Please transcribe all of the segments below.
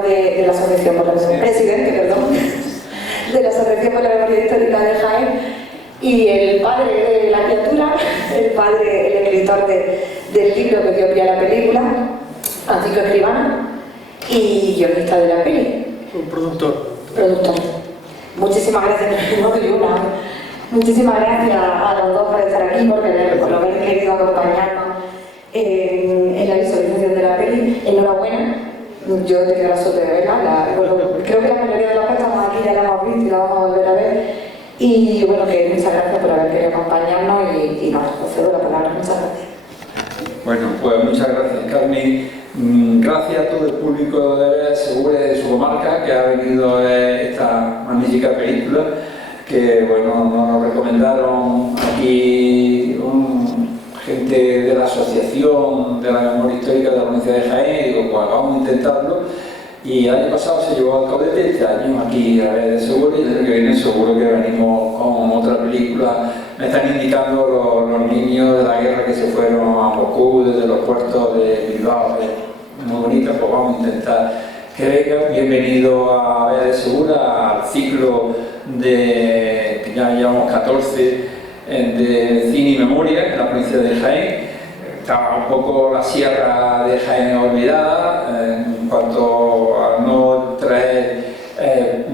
director de la Asociación por la Memoria, presidente, perdón, de la Asociación por la Memoria Histórica de Jaén, y el padre de la criatura, el escritor del libro que dio pie a la película, Francisco Escribano, y guionista de la peli. Un productor. Muchísimas gracias, muchísimas gracias a los dos por estar aquí, por haber querido acompañarnos en la visualización de la peli. Enhorabuena, yo he tenido la suerte de verla, creo que la mayoría de los que estamos aquí ya la hemos visto y la vamos a volver a ver. Y bueno, que muchas gracias por haber querido acompañarnos y nos cedo la palabra. Muchas gracias. Bueno, pues muchas gracias, Carmen. Gracias a todo el público de Segura de su comarca que ha venido a ver esta magnífica película que, bueno, nos recomendaron aquí gente de la Asociación de la Memoria Histórica de la Provincia de Jaén, y digo, pues vamos a intentarlo. Y el año pasado se llevó al caudete, este año aquí a ver de Segura, y el año que viene seguro que venimos con otra película. Me están indicando los niños de la guerra que se fueron a Moscú desde los puertos de Bilbao, muy bonita, pues vamos a intentar que vengan. Bienvenido a Vea de Segura, al ciclo de, que ya llevamos 14, de cine y memoria en la provincia de Jaén. Estaba un poco la sierra de Jaén olvidada en cuanto a no traer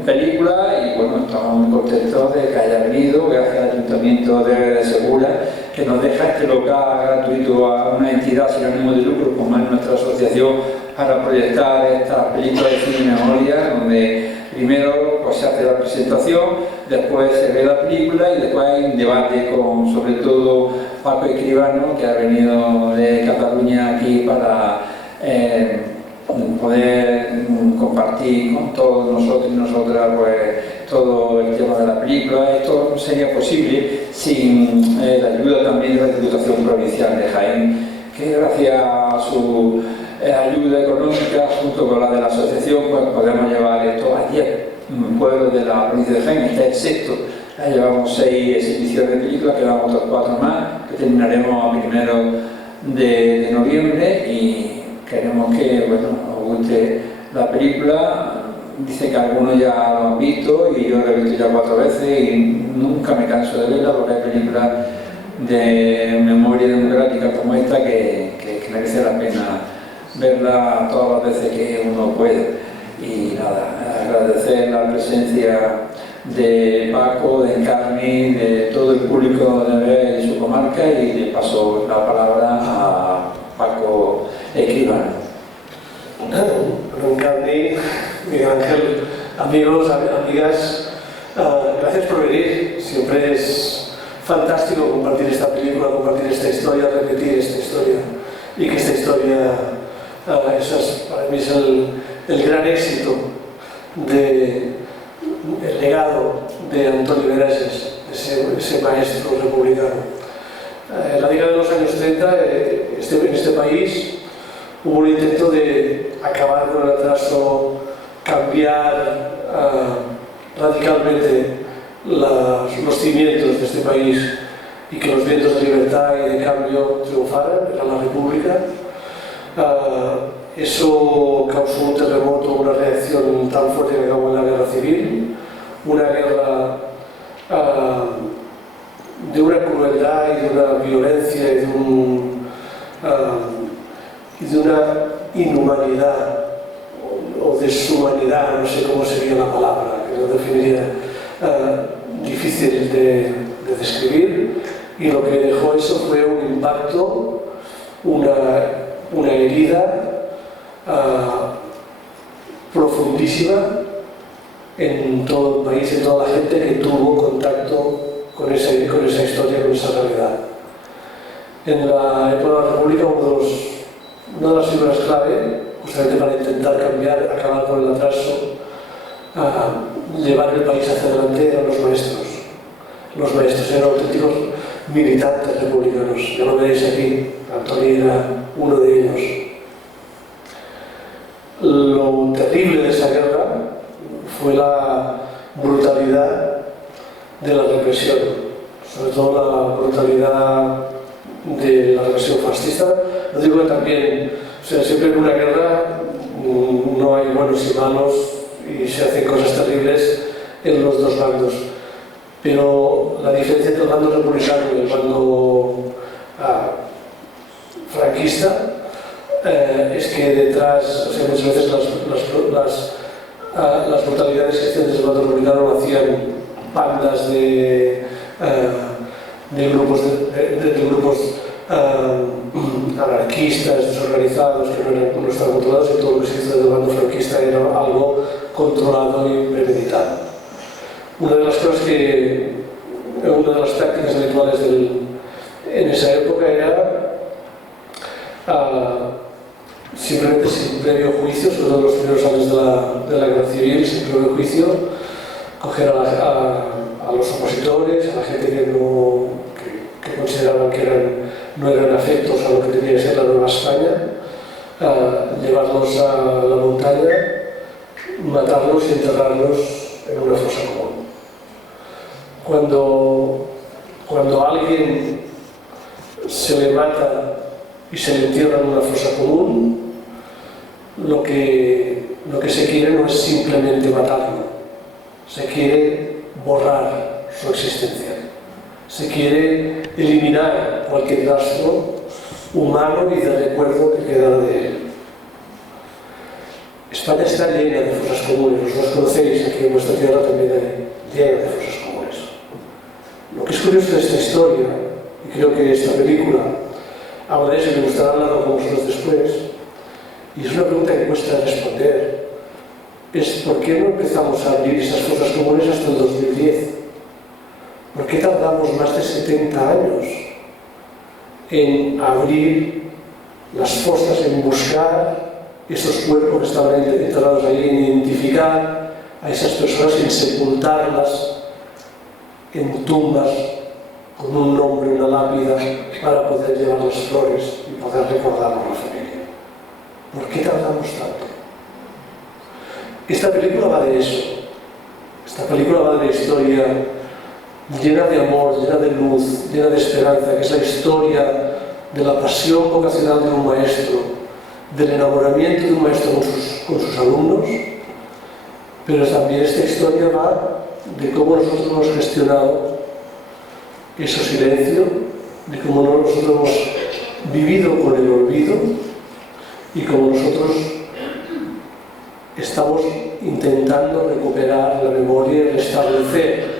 películas, y bueno, estamos muy contentos de que haya venido, gracias al Ayuntamiento de Segura, que nos deja este local gratuito a una entidad sin ánimo de lucro como es nuestra asociación, para proyectar estas películas de cine y memoria, donde primero pues, se hace la presentación, después se ve la película y después hay un debate con, sobre todo, Paco Escribano, que ha venido de Cataluña aquí para poder compartir con todos nosotros y nosotras pues, todo el tema de la película. Esto no sería posible sin la ayuda también de la Diputación Provincial de Jaén, que gracias a su ayuda económica, junto con la de la asociación, pues podemos llevar esto a 10 pueblos de la provincia de Jaén. Este es el sexto. Ya llevamos 6 exhibiciones de películas, quedan otros 4 más, que terminaremos a 1 de noviembre, y queremos que, bueno, os guste la película. Dice que algunos ya lo han visto y yo lo he visto ya 4 veces y nunca me canso de verla, porque hay películas de memoria democrática como esta que merece la pena verla todas las veces que uno puede. Y nada, agradecer la presencia de Paco, de Carmen, de todo el público de su comarca, y le paso la palabra a Paco Escribano. Don Carmen, Miguel Ángel, amigos, amigas, gracias por venir. Siempre es fantástico compartir esta película, compartir esta historia, repetir esta historia, y que esta historia, para mí es el gran éxito del legado de Antonio Berases, ese maestro republicano. En la década de los años 30, en este país, hubo un intento de acabar con el atraso, cambiar radicalmente los cimientos de este país, y que los vientos de libertad y de cambio triunfaran. Era la República. Eso causó un terremoto, una reacción tan fuerte que acabó en la guerra civil, una guerra de una crueldad y de una violencia y de una inhumanidad o deshumanidad, no sé cómo sería la palabra que lo definiría, difícil de describir, y lo que dejó eso fue un impacto, una herida profundísima en todo el país, en toda la gente que tuvo contacto con esa historia, con esa realidad. En la época de la República, una de las figuras clave, justamente para intentar cambiar, acabar con el atraso, llevar el país hacia adelante, eran los maestros. Los maestros eran auténticos militantes republicanos. Ya lo veréis aquí, Antonio era uno de ellos. Lo terrible de esa guerra fue la brutalidad de la represión, sobre todo la brutalidad de la represión fascista. No digo que también, o sea, siempre en una guerra no hay buenos y malos y se hacen cosas terribles en los dos bandos. Pero la diferencia entre el bando republicano y el bando franquista es que detrás, o sea, muchas veces las brutalidades que hacían desde el bando republicano lo hacían bandas de grupos anarquistas, desorganizados, que no estaban controlados, y todo lo que se hizo desde el bando franquista era algo controlado y premeditado. Una de las tácticas habituales en esa época era simplemente sin previo juicio, sobre todo en los primeros años de la guerra civil, sin previo juicio, coger a los opositores, a la gente que consideraban que no eran afectos a lo que tenía que ser la Nueva España, llevarlos a la montaña, matarlos y enterrarlos en una fosa común. Cuando a alguien se le mata y se le entierra en una fosa común, lo que se quiere no es simplemente matarlo, se quiere borrar su existencia, se quiere eliminar cualquier rastro humano y de recuerdo que queda de él. España está llena de fosas comunes, vosotros conocéis, aquí en vuestra tierra también hay llena de fosas comunes. Lo que es curioso de esta historia, y creo que esta película habla de eso, y me gustará hablarlo con vosotros después, y es una pregunta que cuesta responder, es ¿por qué no empezamos a abrir esas fosas comunes hasta el 2010? ¿Por qué tardamos más de 70 años en abrir las fosas, en buscar esos cuerpos que estaban enterrados ahí, en identificar a esas personas, en sepultarlas en tumbas con un nombre, una lápida, para poder llevar las flores y poder recordarnos a la familia? ¿Por qué tardamos tanto? Esta película va de eso. Esta película va de la historia llena de amor, llena de luz, llena de esperanza, que es la historia de la pasión vocacional de un maestro, del enamoramiento de un maestro con sus alumnos, pero también esta historia va de cómo nosotros hemos gestionado ese silencio, de cómo nosotros hemos vivido con el olvido y cómo nosotros estamos intentando recuperar la memoria y restablecer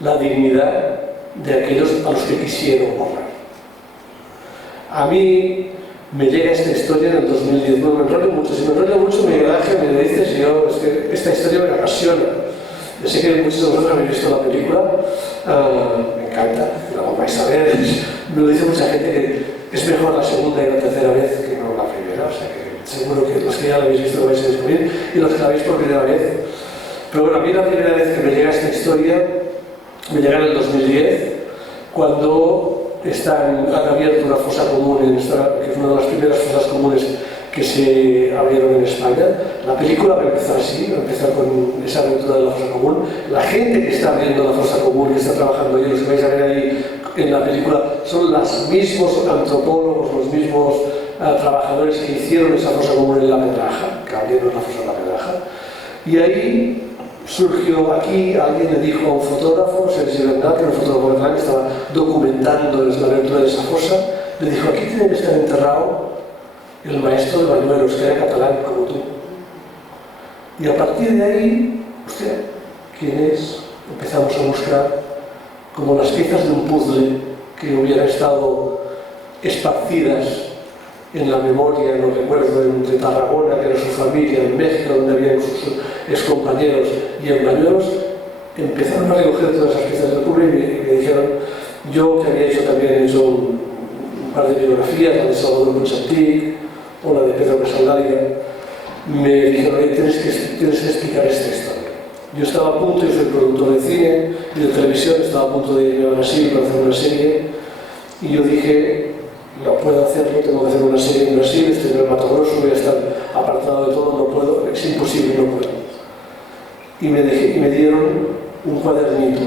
la dignidad de aquellos a los que quisieron borrar. A mí me llega esta historia en el 2010. Bueno, me enrollo mucho. Si me enrollo mucho, Miguel Ángel me lo dices y yo, es que esta historia me apasiona. Yo sé que muchos de vosotros habéis visto la película, me encanta, la vais a ver. Me lo dice mucha gente que es mejor la segunda y la tercera vez que no la primera. O sea que seguro que los que ya la habéis visto lo vais a descubrir y los que la veis por primera vez. Pero bueno, a mí la primera vez que me llega esta historia me llega en el 2010, cuando han abierto una fosa común, que es una de las primeras fosas comunes que se abrieron en España. La película va a empezar así, va a empezar con esa aventura de la fosa común. La gente que está abriendo la fosa común, que está trabajando ahí, los que vais a ver ahí en la película, son los mismos antropólogos, los mismos trabajadores que hicieron esa fosa común en La Pedraja, que abrieron la fosa en La Pedraja. Y ahí surgió, aquí alguien le dijo a un fotógrafo, Sergi Bernat, que era un fotógrafo catalán que estaba documentando la aventura de esa fosa, le dijo: aquí tiene que estar enterrado el maestro de Bañuelos, que era catalán como tú. Y a partir de ahí, hostia, ¿quién es? Empezamos a buscar como las piezas de un puzzle que hubieran estado esparcidas en la memoria, en los recuerdos de Tarragona, que era su familia, en México, donde habían sus excompañeros, y en Bañuelos. Empezaron a recoger todas esas piezas del puzzle y me dijeron, yo que había hecho un par de biografías, la de Salvador Conchantí o la de Pedro Casaldáliga, me dijeron: oye, tienes que explicar esta historia. Yo estaba a punto, yo soy productor de cine y de televisión, estaba a punto de ir a Brasil para hacer una serie, y yo dije: no puedo hacerlo, tengo que hacer una serie en Brasil, estoy en el Mato Grosso, voy a estar apartado de todo, no puedo, es imposible, no puedo. Y me dieron un cuadernito.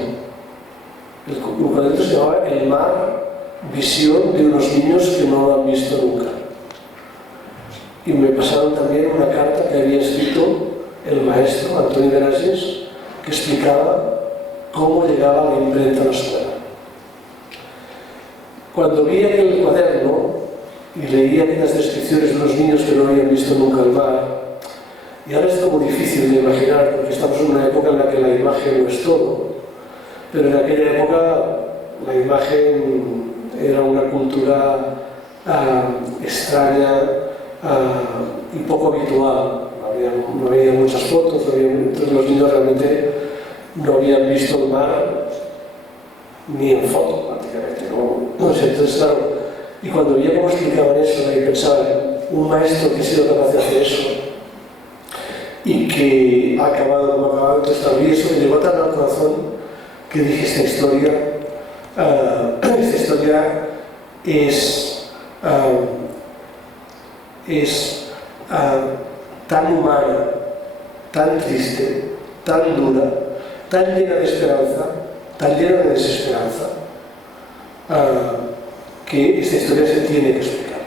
Un cuadernito se llamaba El mar, visión de unos niños que no lo han visto nunca. y me pasaron también una carta que había escrito el maestro Antoni Benages, que explicaba cómo llegaba la imprenta a la escuela. Cuando vi aquel cuaderno y leí aquellas descripciones de los niños que no habían visto nunca el mar, y ahora es como difícil de imaginar, porque estamos en una época en la que la imagen no es todo, pero en aquella época la imagen era una cultura extraña y poco habitual. No había muchas fotos, entonces los niños realmente no habían visto el mar ni en foto prácticamente, no sé, entonces claro, y cuando veía cómo explicaban eso y pensaba, un maestro que ha sido capaz de hacer eso y que ha acabado como ha acabado, entonces también eso me llegó tan al corazón que dije, esta historia es tan humana, tan triste, tan dura, tan llena de esperanza, tan llena de desesperanza, que esta historia se tiene que explicar.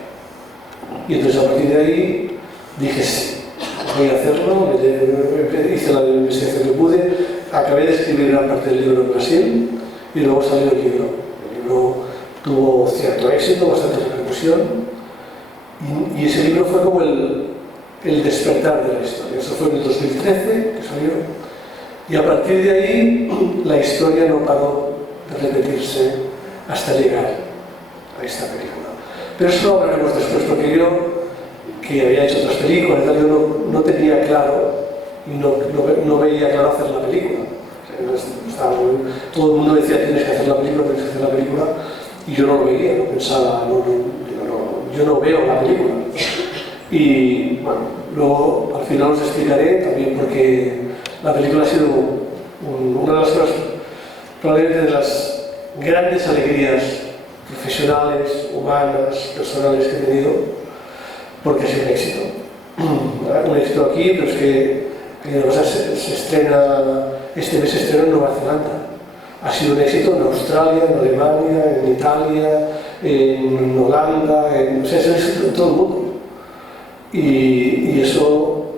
Y entonces a partir de ahí dije, sí, voy a hacerlo, hice la investigación que pude, acabé de escribir gran parte del libro en Brasil y luego salió el libro. El libro tuvo cierto éxito, bastante repercusión, y ese libro fue como el despertar de la historia. Eso fue en el 2013 que salió. Y a partir de ahí la historia no paró de repetirse hasta llegar a esta película. Pero eso lo hablaremos después, porque yo, que había hecho otras películas, yo no tenía claro y no veía claro hacer la película. Todo el mundo decía, tienes que hacer la película, y yo no lo veía, no pensaba, yo no veo la película. Y bueno, luego al final os explicaré también, porque la película ha sido una de las cosas, probablemente de las grandes alegrías profesionales, humanas, personales que he tenido, porque ha sido un éxito. Un éxito aquí, pero es que se estrena, este mes se estrena en Nueva Zelanda. Ha sido un éxito en Australia, en Alemania, en Italia, en Holanda, o sea, es un éxito en todo el mundo. Y eso,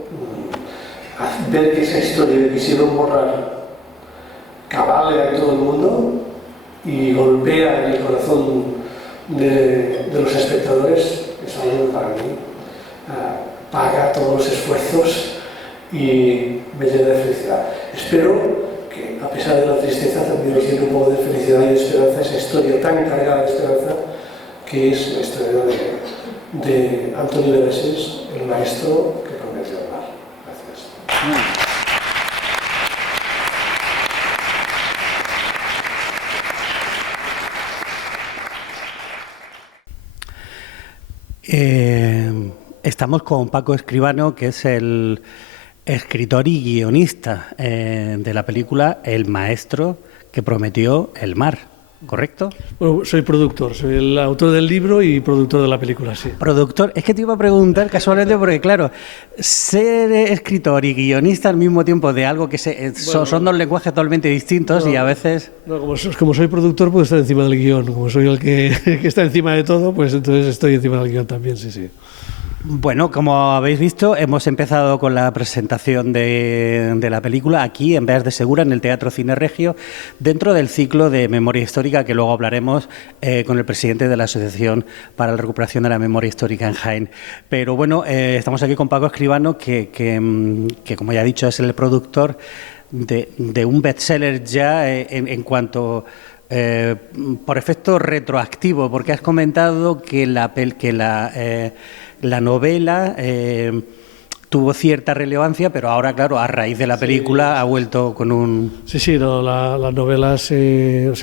ver que esa historia que quisieron borrar cabala en todo el mundo y golpea en el corazón de los espectadores, es algo que para mí paga todos los esfuerzos y me llena de felicidad. Espero que, a pesar de la tristeza, también os llene un poco de felicidad y de esperanza, esa historia tan cargada de esperanza que es la historia de Antoni Benages, el maestro que convirtió el mar. Gracias. Estamos con Paco Escribano, que es el escritor y guionista de la película El maestro que prometió el mar, ¿correcto? Bueno, soy productor, soy el autor del libro y productor de la película, sí. Productor, es que te iba a preguntar casualmente porque, claro, ser escritor y guionista al mismo tiempo de algo que son dos lenguajes totalmente distintos, y a veces... No, como soy productor puedo estar encima del guión, como soy el que está encima de todo, pues entonces estoy encima del guión también, sí, sí. Bueno, como habéis visto, hemos empezado con la presentación de la película aquí en Beas de Segura, en el Teatro Cine Regio, dentro del ciclo de memoria histórica que luego hablaremos con el presidente de la Asociación para la Recuperación de la Memoria Histórica en Jaén. Pero bueno, estamos aquí con Paco Escribano, que como ya he dicho, es el productor de un bestseller ya en cuanto... por efecto retroactivo, porque has comentado que la novela tuvo cierta relevancia, pero ahora, claro, a raíz de la película ha vuelto con un... Sí, no, la novela, o sea,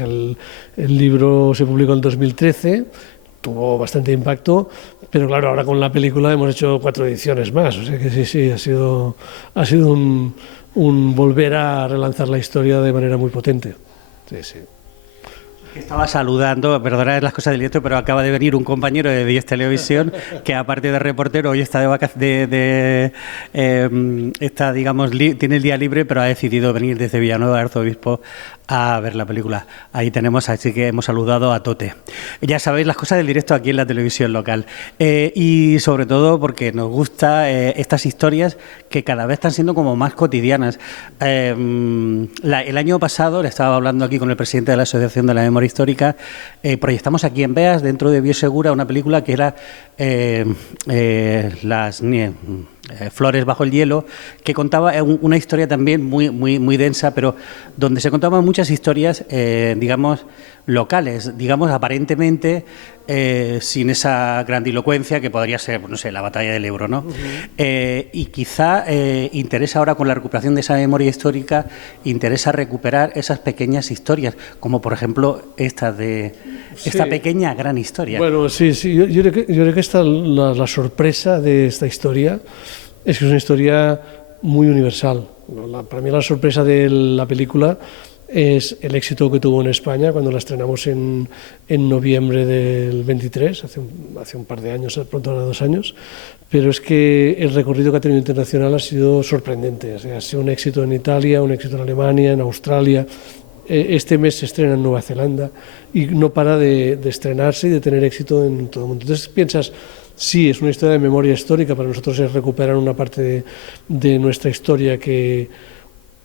el libro se publicó en 2013, tuvo bastante impacto, pero claro, ahora con la película hemos hecho 4 ediciones más, o sea que sí, ha sido un volver a relanzar la historia de manera muy potente. Sí. Estaba saludando, perdonad las cosas del directo, pero acaba de venir un compañero de 10 Televisión que, aparte de reportero, hoy está de vacaciones, está, digamos, tiene el día libre, pero ha decidido venir desde Villanueva de Arzobispo a ver la película. Ahí tenemos, así que hemos saludado a Tote. Ya sabéis las cosas del directo aquí en la televisión local. Y sobre todo porque nos gusta estas historias que cada vez están siendo como más cotidianas. El año pasado, le estaba hablando aquí con el presidente de la Asociación de la Memoria Histórica, proyectamos aquí en Beas, dentro de Biosegura, una película que era Flores bajo el hielo, que contaba una historia también muy densa, pero donde se contaban muchas historias, digamos, locales, digamos, aparentemente sin esa grandilocuencia que podría ser, no sé, la batalla del Ebro, ¿no? Y quizá interesa ahora, con la recuperación de esa memoria histórica, interesa recuperar esas pequeñas historias, como por ejemplo esta pequeña gran historia. Bueno, sí, yo creo que la sorpresa de esta historia es que es una historia muy universal. Para mí la sorpresa de la película es el éxito que tuvo en España cuando la estrenamos en noviembre del 23, hace un par de años, pronto ahora 2 años, pero es que el recorrido que ha tenido internacional ha sido sorprendente. O sea, ha sido un éxito en Italia, un éxito en Alemania, en Australia. Este mes se estrena en Nueva Zelanda y no para de estrenarse y de tener éxito en todo el mundo. Entonces piensas, sí, es una historia de memoria histórica, para nosotros es recuperar una parte de nuestra historia que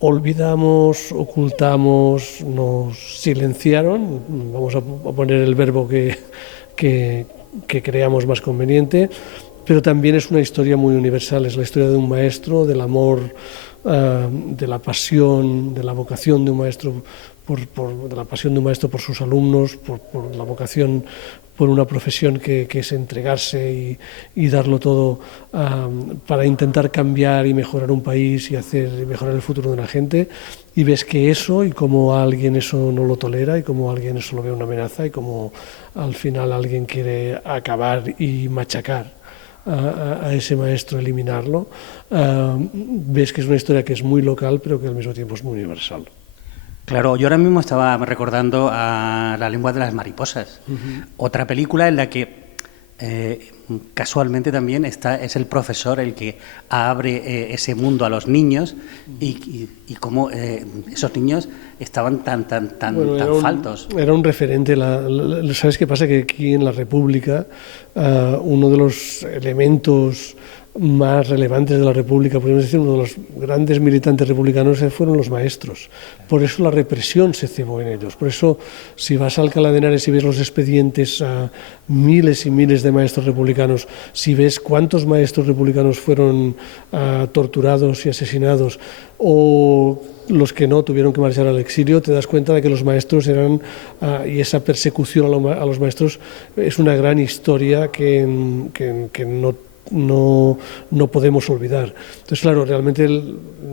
olvidamos, ocultamos, nos silenciaron, vamos a poner el verbo que creamos más conveniente, pero también es una historia muy universal, es la historia de un maestro, del amor, de la pasión, de la vocación de un maestro, de la pasión de un maestro por sus alumnos, por la vocación por una profesión que es entregarse y darlo todo para intentar cambiar y mejorar un país y mejorar el futuro de la gente, y ves que eso, y cómo alguien eso no lo tolera, y cómo alguien eso lo ve una amenaza, y cómo al final alguien quiere acabar y machacar a ese maestro, eliminarlo. Ves que es una historia que es muy local, pero que al mismo tiempo es muy universal. Claro, yo ahora mismo estaba recordando a La lengua de las mariposas, otra película en la que casualmente también es el profesor el que abre ese mundo a los niños y cómo esos niños estaban tan faltos. Era un referente. ¿Sabes qué pasa? Que aquí en la República uno de los elementos más relevantes de la República, podemos decir, uno de los grandes militantes republicanos fueron los maestros. Por eso la represión se cebó en ellos. Por eso, si vas a Alcalá de Henares y ves los expedientes a miles y miles de maestros republicanos, si ves cuántos maestros republicanos fueron torturados y asesinados, o los que no tuvieron que marchar al exilio, te das cuenta de que los maestros eran, y esa persecución a los maestros es una gran historia que no podemos olvidar. Entonces, claro, realmente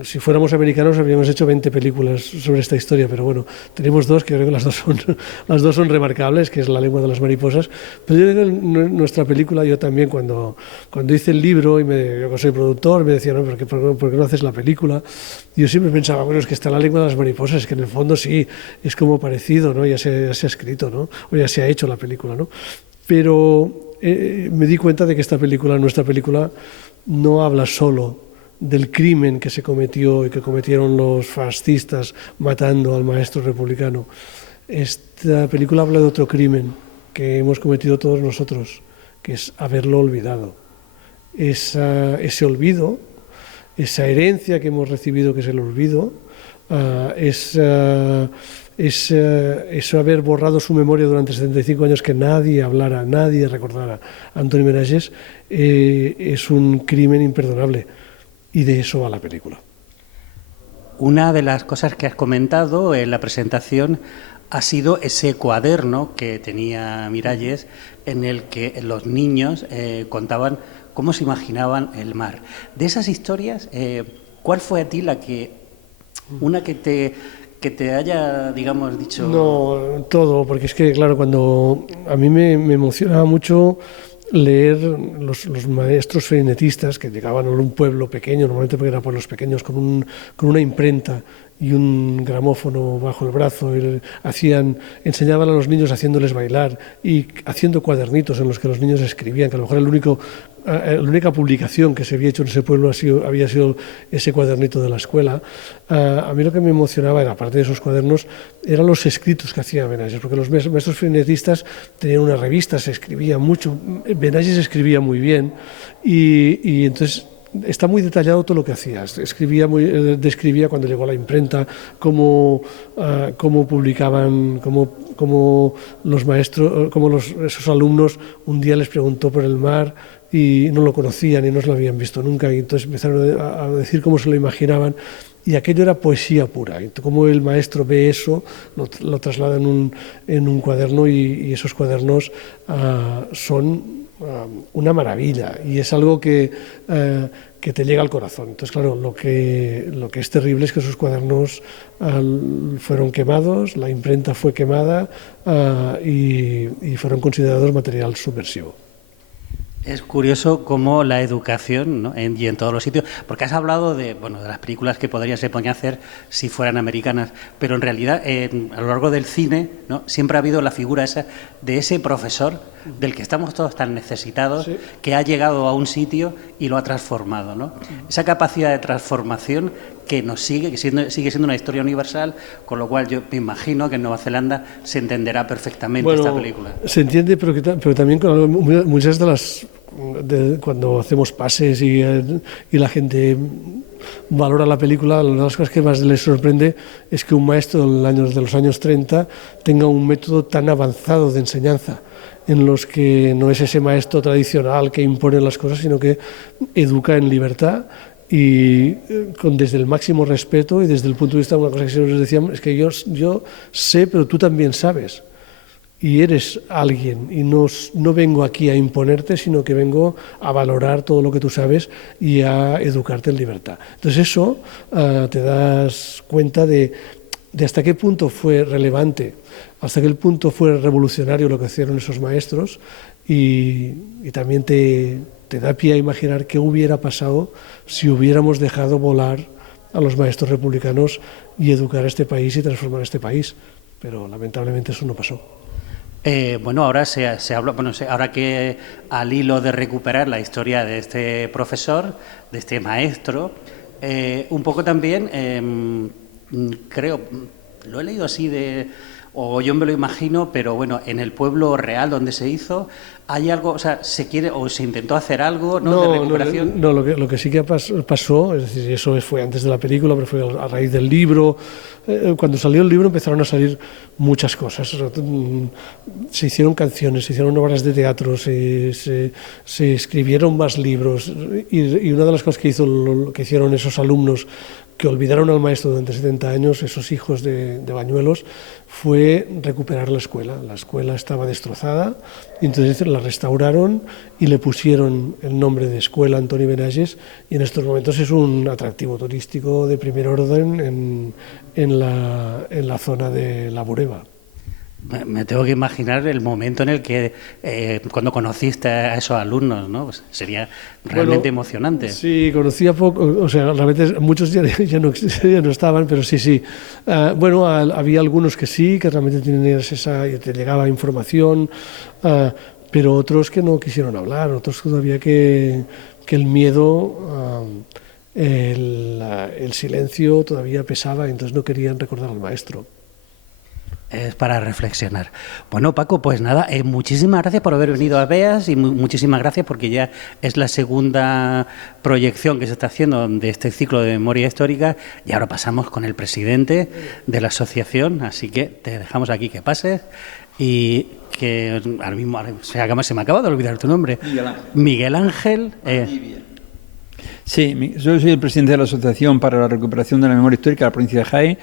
si fuéramos americanos habríamos hecho 20 películas sobre esta historia, pero bueno, tenemos 2 que creo que las dos son remarcables, que es La lengua de las mariposas. Pero yo creo que nuestra película, yo también cuando hice el libro, yo que soy productor, me decían, ¿no? ¿Por qué no haces la película? Y yo siempre pensaba, bueno, es que está La lengua de las mariposas, es que en el fondo sí, es como parecido, ¿no? Ya se ha escrito, ¿no? O ya se ha hecho la película, ¿no? Pero me di cuenta de que nuestra película, no habla solo del crimen que se cometió y que cometieron los fascistas matando al maestro republicano. Esta película habla de otro crimen que hemos cometido todos nosotros, que es haberlo olvidado. Ese olvido, esa herencia que hemos recibido, que es el olvido, eso haber borrado su memoria durante 75 años, que nadie hablara, nadie recordara a Antoni Menages, es un crimen imperdonable, y de eso va la película. Una de las cosas que has comentado en la presentación ha sido ese cuaderno que tenía Miralles, en el que los niños contaban cómo se imaginaban el mar. De esas historias, ¿cuál fue a ti una que te haya, digamos, dicho? No, todo, porque es que, claro, cuando a mí me emocionaba mucho leer los maestros freinetistas que llegaban a un pueblo pequeño, normalmente porque eran pueblos pequeños, con una imprenta, y un gramófono bajo el brazo, enseñaban a los niños haciéndoles bailar y haciendo cuadernitos en los que los niños escribían, que a lo mejor la única publicación que se había hecho en ese pueblo había sido ese cuadernito de la escuela. A mí lo que me emocionaba, aparte de esos cuadernos, eran los escritos que hacía Benayes, porque los maestros frenetistas tenían una revista, se escribía mucho, Benayes escribía muy bien y entonces está muy detallado todo lo que hacía. Describía cuando llegó a la imprenta cómo publicaban, cómo los maestros, esos alumnos un día les preguntó por el mar y no lo conocían y no se lo habían visto nunca, y entonces empezaron a decir cómo se lo imaginaban, y aquello era poesía pura. Y como el maestro ve eso, lo traslada en un cuaderno, y esos cuadernos son una maravilla, y es algo que te llega al corazón. Entonces, claro, lo que es terrible es que esos cuadernos fueron quemados, la imprenta fue quemada y fueron considerados material subversivo. Es curioso cómo la educación, ¿no? y en todos los sitios, porque has hablado de las películas que podrían se poner a hacer si fueran americanas, pero en realidad a lo largo del cine, ¿no? siempre ha habido la figura esa de ese profesor del que estamos todos tan necesitados, sí, que ha llegado a un sitio y lo ha transformado, ¿no? Esa capacidad de transformación que nos sigue siendo una historia universal, con lo cual yo me imagino que en Nueva Zelanda se entenderá perfectamente esta película. Se entiende, pero también muchas de las cuando hacemos pases y la gente valora la película, una de las cosas que más les sorprende es que un maestro de los años 30 tenga un método tan avanzado de enseñanza, en los que no es ese maestro tradicional que impone las cosas, sino que educa en libertad y desde el máximo respeto, y desde el punto de vista de una cosa que siempre nos decían, es que yo sé, pero tú también sabes. Y eres alguien, y no vengo aquí a imponerte, sino que vengo a valorar todo lo que tú sabes y a educarte en libertad. Entonces eso te das cuenta de hasta qué punto fue relevante, hasta qué punto fue revolucionario lo que hicieron esos maestros, y también te da pie a imaginar qué hubiera pasado si hubiéramos dejado volar a los maestros republicanos y educar a este país y transformar a este país. Pero lamentablemente eso no pasó. Ahora se habla, ahora que al hilo de recuperar la historia de este profesor, de este maestro, un poco también, creo, lo he leído así o yo me lo imagino, pero bueno, en el pueblo real donde se hizo, ¿hay algo, o sea, se intentó hacer algo, ¿no? De recuperación? No, lo que sí que pasó, es decir, eso fue antes de la película, pero fue a raíz del libro. Cuando salió el libro empezaron a salir muchas cosas. Se hicieron canciones, se hicieron obras de teatro, se escribieron más libros, y una de las cosas que hicieron esos alumnos que olvidaron al maestro durante 70 años, esos hijos de Bañuelos, fue recuperar la escuela. La escuela estaba destrozada, y entonces la restauraron y le pusieron el nombre de Escuela Antoni Benayes, y en estos momentos es un atractivo turístico de primer orden en la zona de La Bureba. Me tengo que imaginar el momento en el que, cuando conociste a esos alumnos, ¿no? Pues sería realmente emocionante. Sí, conocía poco, o sea, realmente muchos ya no estaban, pero sí. Había algunos que sí, que realmente tenían te llegaba información, pero otros que no quisieron hablar, otros todavía que el miedo, el silencio todavía pesaba, entonces no querían recordar al maestro. Es para reflexionar. Bueno, Paco, pues nada, muchísimas gracias por haber venido a Beas, y muchísimas gracias porque ya es la segunda proyección que se está haciendo de este ciclo de memoria histórica, y ahora pasamos con el presidente de la asociación, así que te dejamos aquí que pases, y que ahora mismo se me acaba de olvidar tu nombre. Miguel Ángel. Sí, yo soy el presidente de la Asociación para la Recuperación de la Memoria Histórica de la provincia de Jaén.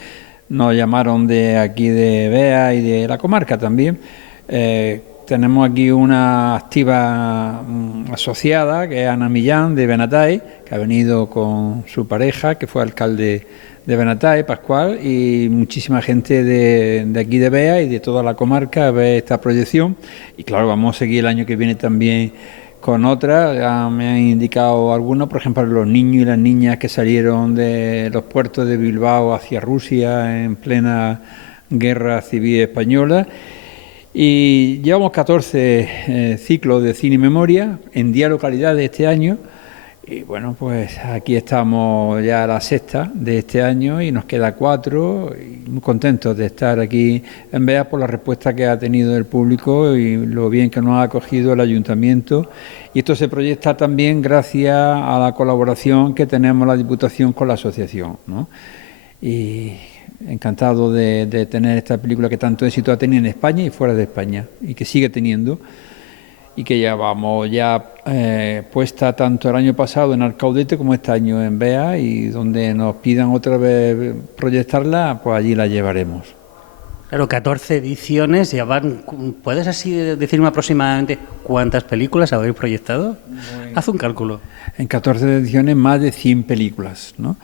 Nos llamaron de aquí de Beas y de la comarca también. Tenemos aquí una activa asociada, que es Ana Millán, de Benatay, que ha venido con su pareja, que fue alcalde de Benatay, Pascual, y muchísima gente de aquí de Beas y de toda la comarca a ver esta proyección. Y claro, vamos a seguir el año que viene también con otras. Ya me han indicado algunos, por ejemplo, los niños y las niñas que salieron de los puertos de Bilbao hacia Rusia en plena guerra civil española. Y llevamos 14 ciclos de cine y memoria en 10 localidades este año. Y bueno, pues aquí estamos ya a la sexta de este año y nos queda 4, y muy contentos de estar aquí en Beas por la respuesta que ha tenido el público y lo bien que nos ha acogido el ayuntamiento. Y esto se proyecta también gracias a la colaboración que tenemos la Diputación con la asociación, ¿no? Y encantado de tener esta película que tanto éxito ha tenido en España y fuera de España, y que sigue teniendo, y que ya vamos puesta tanto el año pasado en Alcaudete como este año en Bea, y donde nos pidan otra vez proyectarla, pues allí la llevaremos. Claro, 14 ediciones, ya van. ¿Puedes así decirme aproximadamente cuántas películas habéis proyectado? Bueno, haz un cálculo. En 14 ediciones más de 100 películas, ¿no?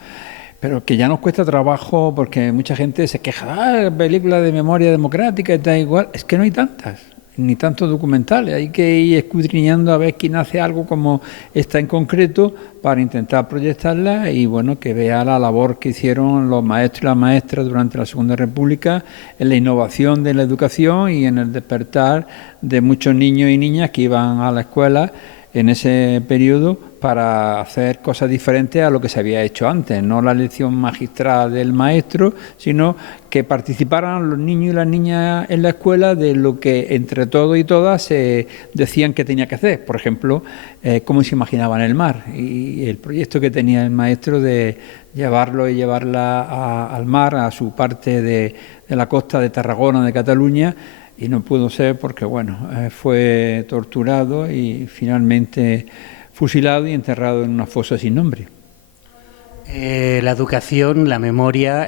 Pero que ya nos cuesta trabajo porque mucha gente se queja, películas de memoria democrática y tal igual. Es que no hay tantas, ni tantos documentales. Hay que ir escudriñando a ver quién hace algo como esta en concreto para intentar proyectarla y bueno, que vea la labor que hicieron los maestros y las maestras durante la Segunda República en la innovación de la educación y en el despertar de muchos niños y niñas que iban a la escuela en ese periodo para hacer cosas diferentes a lo que se había hecho antes, no la lección magistral del maestro, sino que participaran los niños y las niñas en la escuela de lo que entre todos y todas se decían que tenía que hacer. Por ejemplo, cómo se imaginaban el mar y el proyecto que tenía el maestro de llevarlo y llevarla al mar, a su parte de la costa de Tarragona, de Cataluña. Y no pudo ser porque, bueno, fue torturado y finalmente fusilado y enterrado en una fosa sin nombre. La educación, la memoria,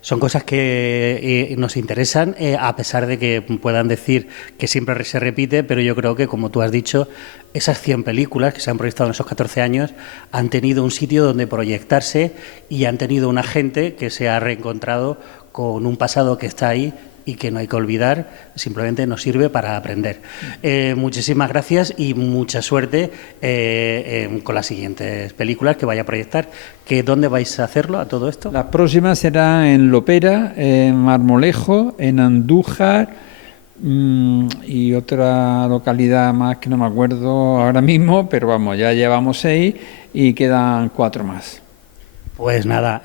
son cosas que nos interesan, a pesar de que puedan decir que siempre se repite, pero yo creo que, como tú has dicho, esas 100 películas que se han proyectado en esos 14 años han tenido un sitio donde proyectarse y han tenido una gente que se ha reencontrado con un pasado que está ahí y que no hay que olvidar, simplemente nos sirve para aprender. Muchísimas gracias y mucha suerte con las siguientes películas que vaya a proyectar. ¿Dónde vais a hacerlo a todo esto? La próxima será en Lopera, en Marmolejo, en Andújar y otra localidad más que no me acuerdo ahora mismo, pero vamos, ya llevamos 6 y quedan 4 más. Pues nada,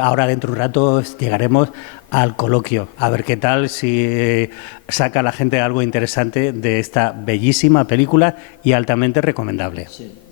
ahora dentro de un rato llegaremos al coloquio, a ver qué tal, si saca la gente algo interesante de esta bellísima película y altamente recomendable. Sí.